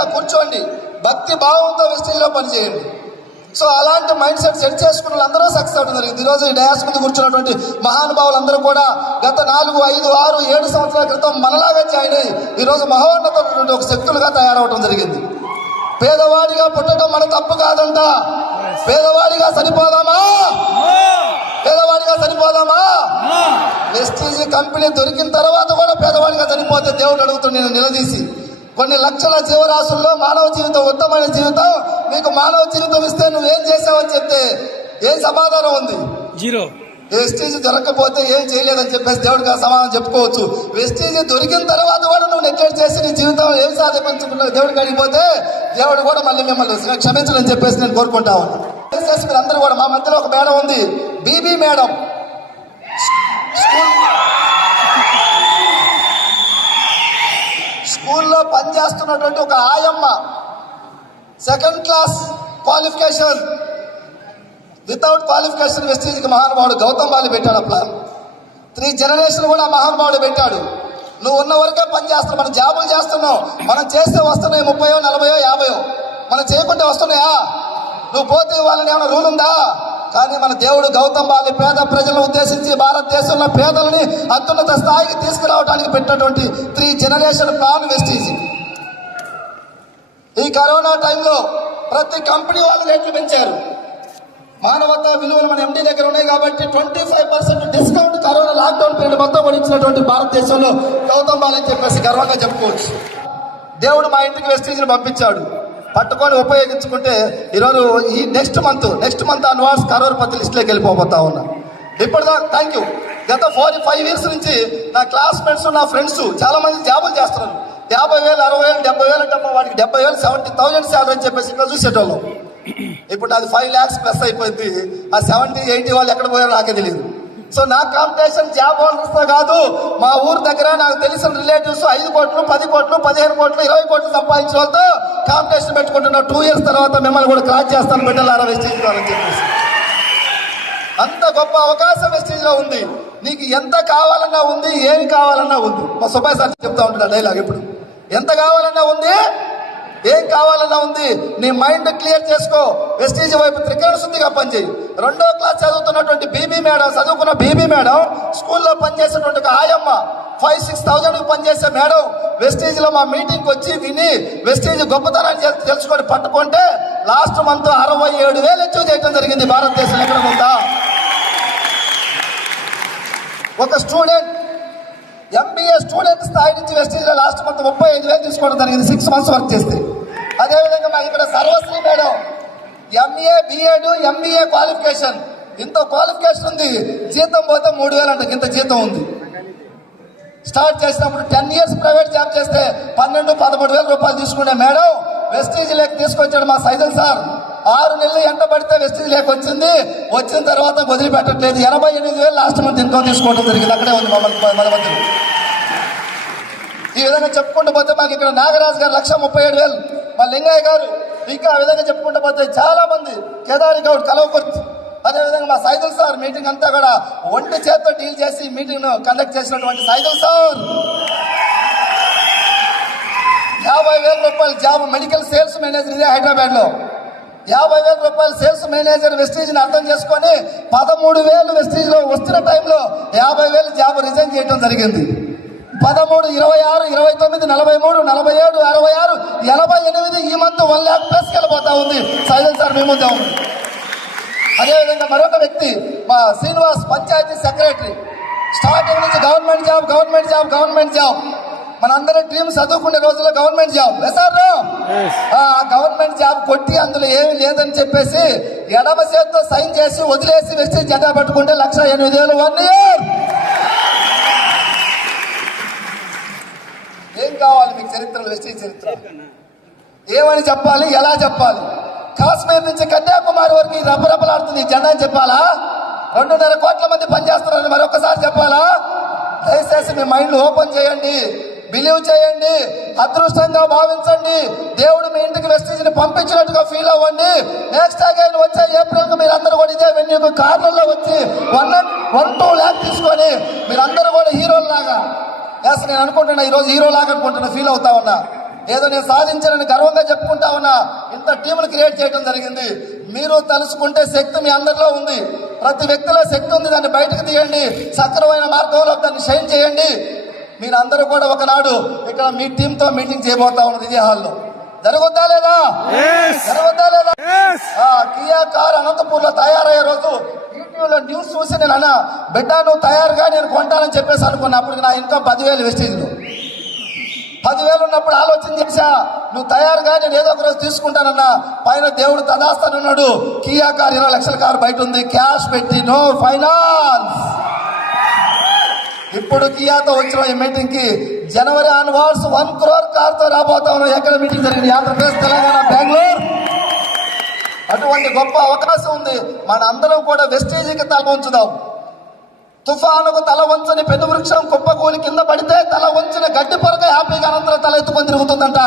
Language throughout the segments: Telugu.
గా కూర్చోండి. భక్తి భావంతో వెస్టేజ్లో పనిచేయండి. సో అలాంటి మైండ్ సెట్ సెట్ చేసుకున్న వాళ్ళందరూ సక్సెస్ అవడం జరిగింది. ఈరోజు ఈ డయాస్ మీద కూర్చున్నటువంటి మహానుభావులందరూ కూడా గత నాలుగు ఐదు ఆరు ఏడు సంవత్సరాల క్రితం మనలాగా జాయిన్ అయ్యి ఈరోజు మహోన్నతమైనటువంటి ఒక శక్తులుగా తయారవడం జరిగింది. పేదవాడిగా పుట్టడం మన తప్పు కాదంట. పేదవాడిగా సరిపోదామా? పేదవాడిగా సరిపోదామా? వెస్టీజీ కంపెనీ దొరికిన తర్వాత కూడా పేదవాడిగా చనిపోతే దేవుడు అడుగుతుంది నేను నిలదీసి. కొన్ని లక్షల జీవరాశుల్లో మానవ జీవితం ఉత్తమైన జీవితం. నీకు మానవ జీవితం ఇస్తే నువ్వేం చేసావని చెప్తే ఏం సమాధానం ఉంది? జీరో. వెస్టీజ్ దొరకకపోతే ఏం చేయలేదని చెప్పేసి దేవుడికి సమాధానం చెప్పుకోవచ్చు. వెస్టీజ్ దొరికిన తర్వాత కూడా నువ్వు నెగ్లెక్ట్ చేసి నీ జీవితం ఏం సాధించుకున్నావు దేవుడికి అడిగిపోతే దేవుడు కూడా మళ్ళీ మిమ్మల్ని క్షమించడని చెప్పేసి నేను కోరుకుంటా ఉన్నాను దయచేసి మీరు అందరూ కూడా మా మధ్యలో ఒక మేడం ఉంది. BB madam. స్కూల్ స్కూల్లో పనిచేస్తున్నటువంటి ఒక ఆయమ్మ second class qualification without qualification వెస్టేజ్కి మహానుభావుడు గౌతమ్ బాలి పెట్టాడు ఆ ప్లాన్ త్రీ జనరేషన్ కూడా మహానుభావుడు పెట్టాడు. నువ్వు ఉన్న వరకే పని చేస్తున్నావు. మనం జాబులు చేస్తున్నావు మనం చేస్తే వస్తున్నాయి ముప్పయో నలభయో యాభయో. మనం చేయకుంటే వస్తున్నాయా? నువ్వు పోతే వాళ్ళని ఏమైనా రూల్ ఉందా? కానీ మన దేవుడు గౌతమ్ బాలి పేద ప్రజలను ఉద్దేశించి భారతదేశంలో పేదలని అత్యున్నత స్థాయికి తీసుకురావడానికి పెట్టినటువంటి త్రీ జనరేషన్ ప్లాన్ వెస్టీజ్ ఈ కరోనా టైంలో ప్రతి కంపెనీ వాళ్ళు రేట్లు పెంచారు. మానవతా విలువలు మన ఎండి దగ్గర ఉన్నాయి కాబట్టి twenty five percent discount corona lockdown period మొత్తం కూడా ఇచ్చినటువంటి భారతదేశంలో గౌతమ్ బాలని చెప్పేసి గర్వంగా చెప్పుకోవచ్చు. దేవుడు మా ఇంటికి వెస్టీజ్ని పంపించాడు. పట్టుకొని ఉపయోగించుకుంటే ఈరోజు ఈ next month next month onwards crorepati లిస్ట్లోకి వెళ్ళిపోతా ఉన్నా. ఇప్పటిదాకా థ్యాంక్ యూ గత ఫోర్ ఫైవ్ ఇయర్స్ నుంచి నా క్లాస్మేట్స్ నా ఫ్రెండ్స్ చాలా మంది జాబులు చేస్తున్నారు. యాభై వేలు అరవై వేలు డెబ్బై వేలు అంటే వాడికి డెబ్బై వేలు సెవెంటీ థౌసండ్ శాలరీ అని చెప్పేసి ఇక్కడ చూసేటోళ్ళం. ఇప్పుడు అది ఫైవ్ ల్యాక్స్ ప్లస్ అయిపోయింది. ఆ సెవెంటీ ఎయిటీ వాళ్ళు ఎక్కడ పోయారో నాకే తెలియదు. సో నా కాంపిటీషన్ జాబ్ హోల్డర్స్ కాదు మా ఊరు దగ్గర నాకు తెలిసిన రిలేటివ్స్ ఐదు కోట్లు పది కోట్లు పదిహేను కోట్లు ఇరవై కోట్లు సంపాదించిన వాళ్ళతో కాంపిటీషన్ పెట్టుకుంటున్నా టూ ఇయర్స్ తర్వాత మిమ్మల్ని కూడా క్రాస్ చేస్తాను బిడ్డలారా వెస్టేజ్ అని చెప్పేసి. అంత గొప్ప అవకాశం వెస్టేజ్లో ఉంది. నీకు ఎంత కావాలన్నా ఉంది ఏం కావాలన్నా ఉంది. మా సుబ్బాయి సార్ చెప్తా ఉంటాడు డైలాగ్ ఇప్పుడు. ఎంత కావాలన్నా ఉంది ఏం కావాలన్నా ఉంది నీ మైండ్ క్లియర్ చేసుకో. వెస్టీజ్ వైపు త్రికరణ శుద్ధిగా పనిచేయి. రెండో క్లాస్ చదువుతున్నటువంటి బీబీ మేడం చదువుకున్న బీబీ మేడం స్కూల్లో పనిచేసినటువంటి ఒక ఆయమ్మ ఫైవ్ సిక్స్ థౌజండ్ పనిచేసే మేడం వెస్టీజ్లో మా మీటింగ్కి వచ్చి విని వెస్టీజ్ గొప్పతనాన్ని తెలుసుకొని పట్టుకుంటే లాస్ట్ మంత్ అరవై ఏడు వేలు ఎక్కువ చేయడం జరిగింది భారతదేశం ఎక్కడ ఉందా? ఒక స్టూడెంట్ ఎంబీఏ స్టూడెంట్ స్థాయి నుంచి వెస్టేజ్లో లాస్ట్ మంత్ ముప్పై ఐదు వేలు తీసుకోవడం జరిగింది. సిక్స్ మంత్స్ వర్క్ చేస్తే. అదేవిధంగా మా ఇక్కడ Sarvashri madam MA BEd MBA qualification ఇంత క్వాలిఫికేషన్ ఉంది. జీతం పోతే మూడు వేలు అంటే. ఇంత జీతం ఉంది. స్టార్ట్ చేసినప్పుడు టెన్ ఇయర్స్ ప్రైవేట్ జాబ్ చేస్తే పన్నెండు పదమూడు వేల రూపాయలు తీసుకునే మేడం వెస్టేజ్ లేక తీసుకొచ్చాడు మా సైజల్ సార్. ఆరు నెలలు ఎంట పడితే వెస్టేజ్ లేక వచ్చింది. వచ్చిన తర్వాత వదిలిపెట్టట్లేదు. ఎనభై ఎనిమిది వేలు లాస్ట్ మంత్ ఇన్కమ్ తీసుకోవడం జరిగింది. అక్కడే ఉంది మమ్మల్ని మన మధ్య ఈ విధంగా చెప్పుకుంటూ పోతే మాకు ఇక్కడ నాగరాజు గారు లక్ష ముప్పై ఏడు వేలు మా లింగయ్య గారు ఇంకా ఆ విధంగా చెప్పుకుంటూ పోతే చాలా మంది కేదారి గౌడ్ కలవకుర్తి. అదేవిధంగా మా సైదుల్ సార్ మీటింగ్ అంతా కూడా ఒంటి చేత్తో డీల్ చేసి మీటింగ్ కండక్ట్ చేసినటువంటి సైదుల్ సార్. యాభై వేల రూపాయల జాబ్ మెడికల్ సేల్స్ మేనేజర్ ఇదే హైదరాబాద్లో. యాభై వేల రూపాయల సేల్స్ మేనేజర్ వెస్టీజ్ని అర్థం చేసుకొని పదమూడు వేలు వెస్టీజ్లో వస్తున్న టైంలో యాభై వేలు జాబ్ రిజైన్ చేయడం జరిగింది. పదమూడు ఇరవై ఆరు ఇరవై తొమ్మిది నలభై మూడు నలభై ఏడు అరవై ఆరు ఎనభై ఎనిమిది ఈ మంత్ వన్ ల్యాక్ ప్లస్ వెళ్ళిపోతా ఉంది. సైలెన్స్ సార్ మీ ముందే ఉంది. అదేవిధంగా మరొక వ్యక్తి మా శ్రీనివాస్ పంచాయతీ సెక్రటరీ. స్టార్టింగ్ నుంచి government job government job government job. మనందరి డ్రీమ్ చదువుకునే రోజుల్లో గవర్నమెంట్ జాబ్. సార్ ఆ గవర్నమెంట్ జాబ్ కొట్టి అందులో ఏమీ లేదని చెప్పేసి ఎడమ చేతితో సైన్ చేసి వదిలేసి వెస్టి జెండా పట్టుకుంటే లక్ష ఎనిమిది వేలు వన్ ఇయర్ కావాలి మీకు చరిత్రలో వెస్టి చరిత్ర ఏమని చెప్పాలి? ఎలా చెప్పాలి? కాశ్మీర్ నుంచి కన్యాకుమారి వరకు ఈ జెండా అని చెప్పాలా? రెండున్నర కోట్ల మంది పనిచేస్తున్నారని మరొకసారి చెప్పాలా? దయచేసి మీ మైండ్ ఓపెన్ చేయండి బిలీవ్ చేయండి అదృష్టంగా భావించండి. దేవుడు మీ ఇంటికి వెస్టేజ్ పంపించినట్టుగా ఫీల్ అవ్వండి. నెక్స్ట్ అగైన్ వచ్చే ఏప్రిల్ మీరందరూ కూడా ఇదే వెన్యూకు కార్లలో వచ్చి వన్ వన్ టూ ల్యాక్ తీసుకొని మీరందరూ కూడా హీరోల్లాగా ఎస్ నేను అనుకుంటున్నా ఈరోజు హీరో లాగా అనుకుంటున్నా ఫీల్ అవుతా ఉన్నా. ఏదో నేను సాధించానని గర్వంగా చెప్పుకుంటా ఉన్నా. ఇంత టీములు క్రియేట్ చేయడం జరిగింది. మీరు తలుసుకుంటే శక్తి మీ అందరిలో ఉంది. ప్రతి వ్యక్తిలో శక్తి ఉంది. దాన్ని బయటకు తీయండి. సక్రమైన మార్గంలో దాన్ని షైన్ చేయండి. మీరందరూ కూడా ఒకనాడు ఇక్కడ మీ టీంతో మీటింగ్ చేయబోతా ఉన్నది ఇదే హాల్లో జరుగుద్దా లేదా? జరుగుద్దా లేదా? కియా కార్ అనంతపూర్లో తయారయ్యే రోజు యూట్యూబ్ న్యూస్ చూసి నేను అన్న బిడ్డ నువ్వు తయారుగా నేను కొంటానని చెప్పేసి అనుకున్నా. అప్పుడు నా ఇన్కమ్ పదివేలు వెస్టేజ్లు పదివేలు ఉన్నప్పుడు ఆలోచన చేశా నువ్వు తయారుగా నేను ఏదో ఒక రోజు తీసుకుంటానన్నా. పైన దేవుడు తదాస్తానన్నాడు కియా కార్ ఇరవై లక్షల కారు బయట ఉంది క్యాష్ పెట్టి నో ఫైనాన్స్. ఇప్పుడు కియాతో వచ్చిన ఈ మీటింగ్కి జనవరి ఆన్వర్డ్స్ వన్ క్రోర్ కార్తో రాబోతా ఉన్నాం. ఎక్కడ మీటింగ్ జరిగింది? ఆంధ్రప్రదేశ్ తెలంగాణ బెంగళూరు. అటువంటి గొప్ప అవకాశం ఉంది. మన అందరం కూడా వెస్టేజీకి తల వంచుదాం. తుఫానుకు తల వంచని పెద్ద వృక్షం కుప్పకూలి కింద పడితే తల వంచిన గడ్డి పొరక హ్యాపీగా అనంతరం తల ఎత్తుకొని తిరుగుతుందంట.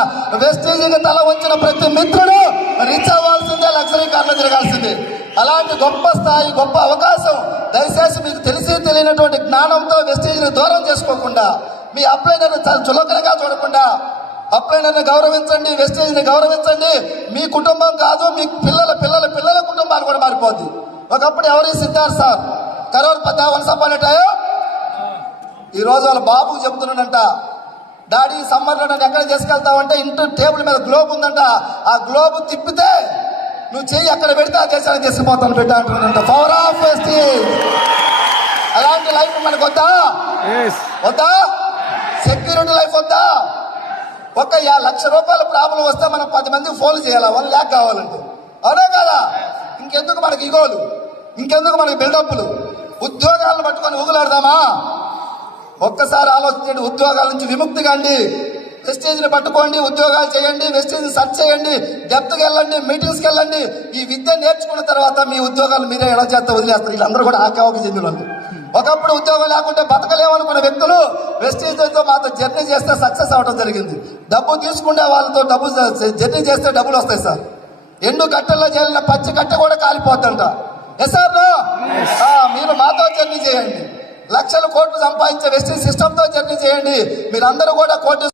వెస్టేజీకి తల వంచిన ప్రతి మిత్రుడు రీచ్ అవ్వాల్సిందే లగ్జరీ కార్లో తిరగాల్సిందే. అలాంటి గొప్ప స్థాయి గొప్ప అవకాశం దయచేసి మీకు తెలిసి తెలియనటువంటి జ్ఞానంతో వెస్టేజ్ని దూరం చేసుకోకుండా మీ అప్లైనర్ని చాలా చులకనగా చూడకుండా అప్లైనర్ని గౌరవించండి వెస్టేజ్ని గౌరవించండి. మీ కుటుంబం కాదు మీ పిల్లల పిల్లల పిల్లల కుటుంబాలు కూడా మారిపోద్ది. ఒకప్పుడు ఎవరి సిద్ధార్థ్ సార్? కరోర్ పెద్ద వన్స్ అపాన్ ఈ రోజు వాళ్ళ బాబుకు చెప్తున్నాడంట డాడీ సమ్మర్లో నన్ను ఎక్కడ తీసుకెళ్తావంటే ఇంటి టేబుల్ మీద గ్లోబ్ ఉందంట. ఆ గ్లోబ్ తిప్పితే నువ్వు చెయ్యి ఎక్కడ పెడితే ఆ దేశానికి తీసుకుపోతాను బిడ్డ అంటున్నాడంట. పవర్ ఆఫ్ వెస్టేజ్ అలాంటి లైఫ్ మనకు వద్దా వద్దా? సెక్యూరిటీ లైఫ్ వద్దా? ఒక యా లక్ష రూపాయల ప్రాబ్లం వస్తే మనం పది మందికి ఫోన్ చేయాలి? వన్ ల్యాక్ కావాలంటే. అవునా కదా? ఇంకెందుకు మనకి ఇగోలు ఇంకెందుకు మనకి బిల్డప్లు ఉద్యోగాలను పట్టుకొని ఊగులాడదామా? ఒక్కసారి ఆలోచించండి ఉద్యోగాల నుంచి విముక్తి కండి. వెస్టేజ్ని పట్టుకోండి ఉద్యోగాలు చేయండి వెస్టేజ్ సెర్చ్ చేయండి డెప్త్కి వెళ్ళండి మీటింగ్స్కి వెళ్ళండి. ఈ విద్య నేర్చుకున్న తర్వాత మీ ఉద్యోగాలు మీరే ఎలా చేస్తే వదిలేస్తారు? వీళ్ళందరూ కూడా ఆ చెందిన వాళ్ళు ఒకప్పుడు ఉద్యోగం లేకుంటే బతకలేమనుకున్న వ్యక్తులు వెస్టేజ్తో మాతో జర్నీ చేస్తే సక్సెస్ అవడం జరిగింది. డబ్బు తీసుకుంటే వాళ్ళతో డబ్బు జర్నీ చేస్తే డబ్బులు వస్తాయి సార్. ఎండు కట్టెల్లో చేరిన పచ్చి కట్టె కూడా కాలిపోద్దంట. ఎస్ సార్ మీరు మాతో జర్నీ చేయండి. లక్షల కోట్లు సంపాదించే వెస్టింగ్ సిస్టమ్తో జర్నీ చేయండి. మీరందరూ కూడా కోర్టు